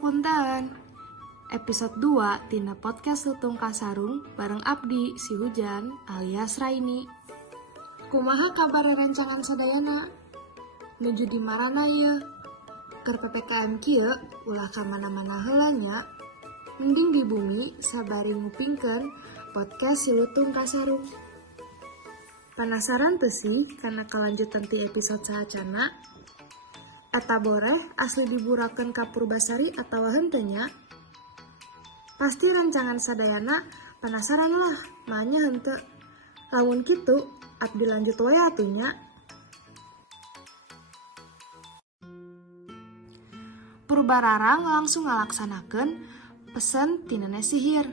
Pangapunten. Episode 2 tina podcast Lutung Kasarung bareng Abdi si Hujan alias Raini. Kumaha kabar rencangan sadayana? Nuju di marana ye? Keur PPKM kieu ulah ka mana-mana heula nya. Mending di bumi sabari ngupingkeun podcast si Lutung Kasarung. Penasaran teu sih kana kelanjutan ti episode sahacana? Eta boreh asli diburakeun ka Purbasari atawa henteu nya? Pasti rancangan sadayana penasaran lah, manya henteu. Lamun kitu, abdi lanjut wae atuh nya. Purbararang langsung ngalaksanakeun pesen ti nenek sihir.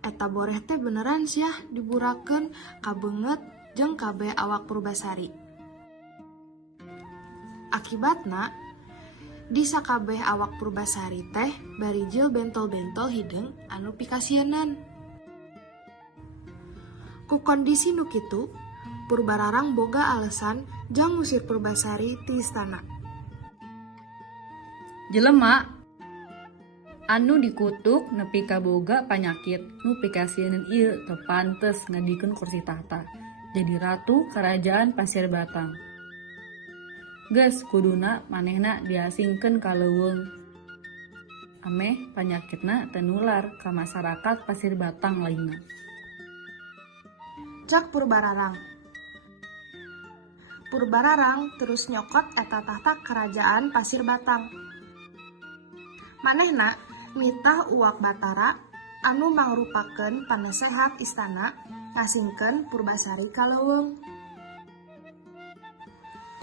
Eta boreh teh beneran syah diburakeun ka beungeut jeung kabeh awak Purbasari. Akibatna, di sakabeh awak Purbasari teh barijil bentol-bentol hideung anu pikasieun. Ku kondisi nu kitu, Purbararang boga alesan jang ngusir Purbasari ti istana. Jelema anu dikutuk nepi ka boga panyakit nu pikasieun ieu teu pantes ngadikeun kursi tahta jadi ratu kerajaan Pasir Batang. Geus kuduna manehna diasingkeun ka leuweung. Ameh panyakitna teu nular ka masyarakat Pasir Batang lainna. Cak Purbararang. Purbararang terus nyokot eta tahta kerajaan Pasir Batang. Manehna mitah uwak Batara anu mangrupakeun panesehat istana ngasingkeun Purbasari ka leuweung.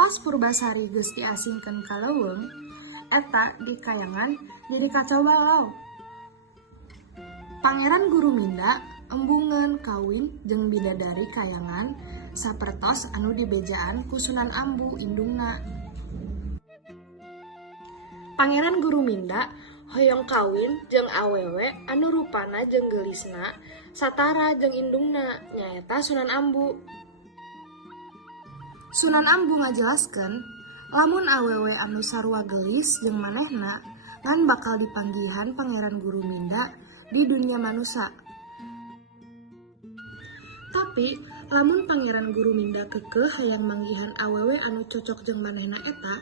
Pas Purbasari geus diasingkeun ka leuweung, eta di kayangan jadi kacau balau. Pangeran Guruminda embungeun kawin jeung bidadari kayangan sapertos anu dibejaan ku Sunan Ambu indungna. Pangeran Guruminda hoyong kawin jeung awewe anu rupana jeung geulisna satara jeung indungna nyaeta Sunan Ambu. Sunan Ambu ngajelaskeun, lamun awewe anu sarua geulis jeung manehna ngan bakal dipanggihan Pangeran Guruminda di dunia manusia. Tapi lamun Pangeran Guruminda keukeuh hayang manggihan awewe anu cocok jeung manehna eta,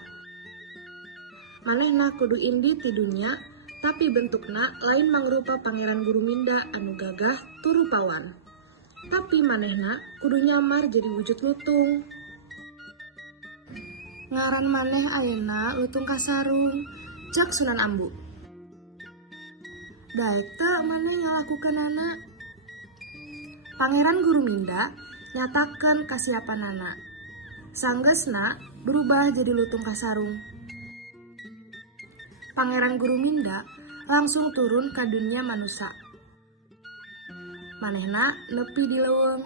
manehna kudu indi ti dunia, tapi bentukna lain mangrupa Pangeran Guruminda anu gagah turupawan. Tapi manehna kudu nyamar jadi wujud lutung. Ngaran maneh ayeuna Lutung Kasarung, cek Sunan Ambu. Da teu maneh ngalakukeunana. Pangeran Guruminda nyatakeun kasiapanana. Sanggeusna berubah jadi Lutung Kasarung. Pangeran Guruminda langsung turun ke dunia manusia. Manehna nepi di leuweung.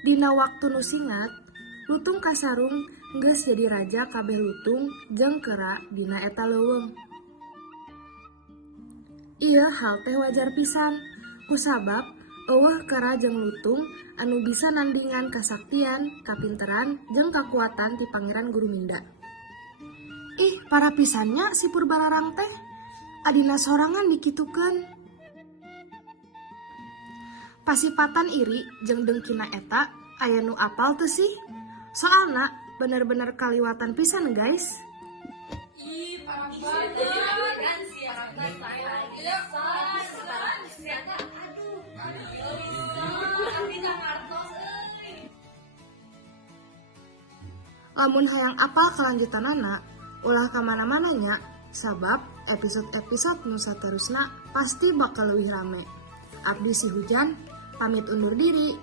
Dina waktu nu singkat, Lutung Kasarung geus jadi raja kabeh lutung jeung kera dina eta leuweung. Ieu hal teh wajar pisan, kusabab eueuh kera jeung lutung anu bisa nandingan kasaktian, kapinteran, jeung kakuatan ti Pangeran Guruminda. Ih, para pisannya si Purbararang teh adina sorangan dikitukeun. Pasipatan iri jeung dengkina eta aya nu apal teu sih? Soalna bener-bener kaliwatan pisan guys. Lamun hayang apal kelanjutanana, ulah kamana-mana nya, sabab episode-episode nu saterusna pasti bakal leuwih rame. Abdi si Hujan pamit undur diri.